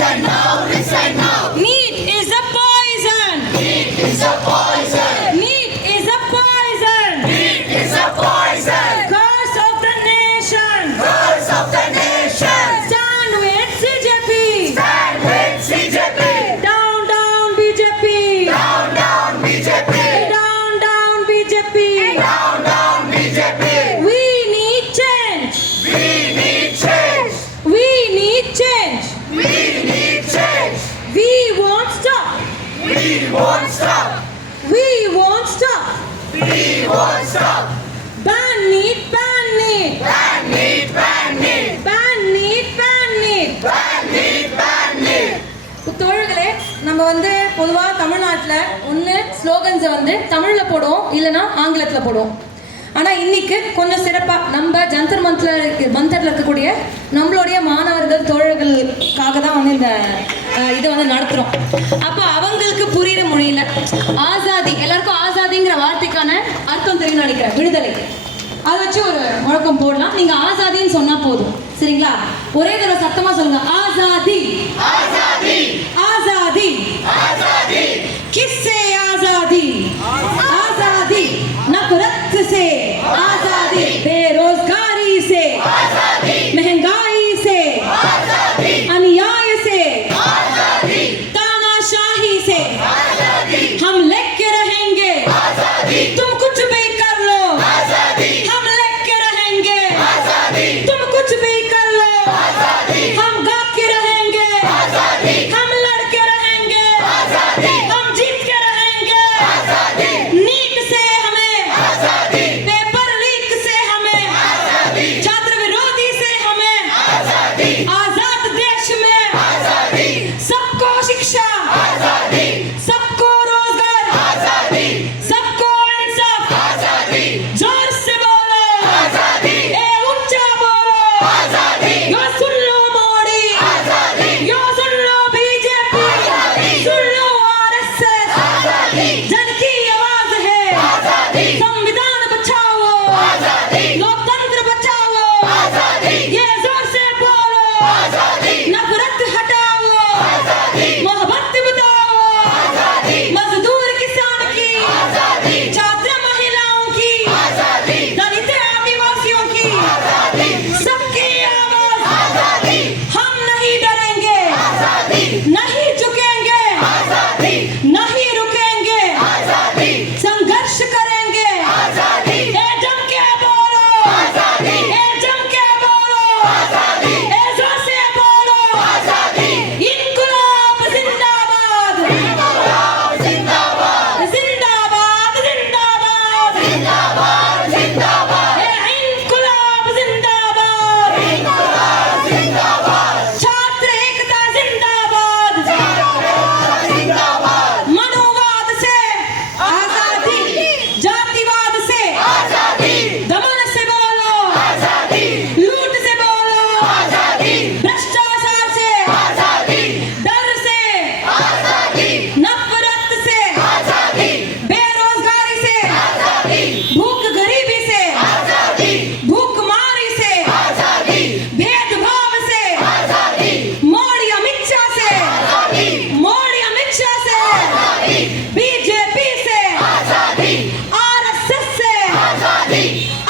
Listen now, listen now. NEET is a poison. NEET is a poison. NEET is a poison. NEET is a poison. Curse of the nation. Curse of the nation. Stand with CJP. Stand with CJP. Down, down BJP. Down, down BJP. Down, down BJP. Down, down BJP. We need change. We need change. We need change. We need change. We won't stop. We won't stop. We won't stop. We won't stop. Ban NEET, ban NEET. Ban NEET, ban NEET. Ban NEET, ban NEET. Ban NEET, ban NEET. தோழர்களே, நம்ம பொதுவாக தமிழ்நாட்டில் ஒன்று ஸ்லோகன்ஸை தமிழில் போடுவோம், இல்லைன்னா ஆங்கிலத்தில் போடுவோம். ஆனால் இன்னைக்கு கொஞ்சம் சிறப்பாக நம்ம ஜந்தர் மந்தரில் இருக்கக்கூடிய நம்மளுடைய மாணவர்கள் தோழர்களுக்காக தான் இந்த இதை நடத்துகிறோம். அப்போ அவங்களுக்கு புரிகிற மொழியில் ஆசாதி, எல்லாருக்கும் ஆசாதிங்கிற வார்த்தைக்கான அர்த்தம் தெரியும் நினைக்கிறேன், விடுதலை. அதை வச்சு ஒரு முழக்கம் போடலாம். நீங்கள் ஆசாதின்னு சொன்னால் போதும், சரிங்களா? ஒரே தடவை சத்தமாக சொல்லுங்க, ஆசாதி आजादी आजादी आजादी किससे आजादी आजादी नफरत से आजादी बेरोजगारी से आजादी महंगाई से आजादी अन्याय से आजादी तानाशाही से आजादी हम लेके रहेंगे आजादी तुम कुछ भी कर लो आजादी हम लेके रहेंगे आजादी तुम कुछ भी कर लो आजादी हम गा के रहेंगे आजादी हम लड़के रहेंगे आजादी हम जीत के रहेंगे आजादी नीट से हमें आजादी पेपर लीक से हमें आजादी छात्र विरोधी से हमें आजादी आजाद देश में आजादी सबको शिक्षा आजादी सबको रोजगार आजादी सबको इंसाफ आजादी जोर से बोलो आजादी ए ऊंचा बोलो आजादी यो सुन लो मोदी आजादी यो सुन लो बीजेपी सुन लो आरएसएस आजादी जन की आवाज है आजादी संविधान बचाओ आजादी लोकतंत्र बचाओ आजादी ये जोर से बोलो आजादी नफरत हटाओ आजादी मोहब्बत बताओ आजादी मजदूर किसान की आजादी छात्र महिलाओं की आजादी दलित आदिवासियों की आजादी सबकी आवाज आजादी हम नहीं डरेंगे आजादी नहीं झुकेंगे आजादी नहीं रुकेंगे आजादी संघर्ष करेंगे आजादी ए जम के बोलो आजादी ए जम के बोलो आजादी ए जोर से बोलो आजादी इनकलाब जिंदाबाद जिंदाबाद जिंदाबाद जिंदाबाद जिंदाबाद जिंदाबाद ए इनकलाब जिंदाबाद जिंदाबाद छात्र एकता जिंदाबाद जिंदाबाद मनुवाद से आजादी जातिवाद से आजादी दमन से बोलो आजादी लूट से बोलो आजादी भ्रष्टाचार से आजादी डर से आजादी नफरत से आजादी बेरोजगारी से आजादी भूख गरीबी से आजादी भूखमारी से आजादी भेदभाव से आजादी मोदी अमित शाह से आजादी मोदी अमित शाह से आजादी बीजेपी से आजादी आरएसएस से आजादी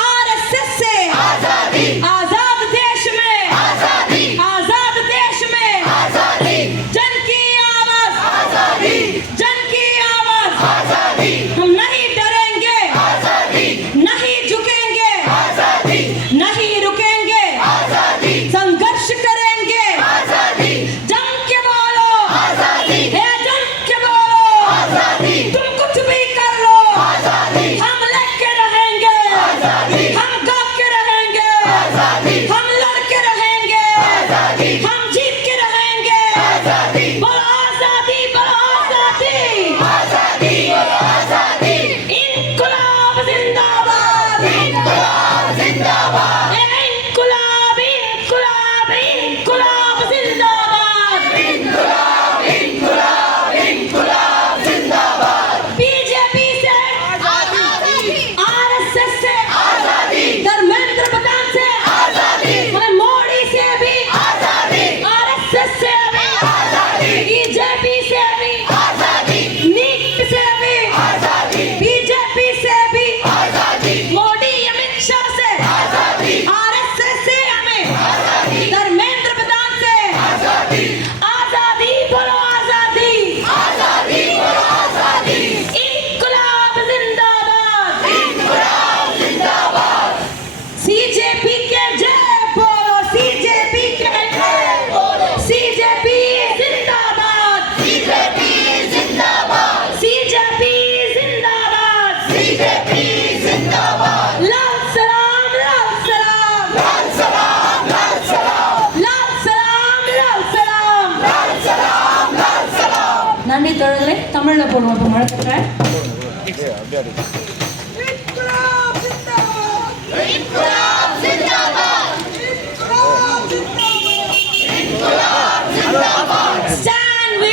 आरएसएस से आजादी आजाद देश में आजादी आजाद देश में आजादी जन की आवाज आजादी जन की आवाज आजादी हम नहीं डरेंगे आजादी नहीं झुकेंगे आजादी नहीं रुकेंगे आजादी संघर्ष करेंगे आजादी जम के बोलो आजादी हे जम के बोलो आजादी तुम कुछ भी कर लो आजादी हम लेके रहेंगे आजादी हम गा के रहेंगे आजादी हम लड़के रहेंगे आजादी हम जीत के रहेंगे आजादी बोलो आजादी बोलो आजादी आजादी आजादी इनकलाब जिंदाबाद जिंदाबाद जिंदाबाद इनकलाब इनकलाब इनकलाब जिंदाबाद इनकलाब इनकलाब इनकलाब जिंदाबाद बीजेपी से आजादी आरएसएस से आजादी धर्मेंद्र प्रधान से आजादी मोदी से भी आजादी आरएसएस से भी நன்றி தோழர்களே. தமிழில் போடுவோம் இப்போ முழக்கத்தை.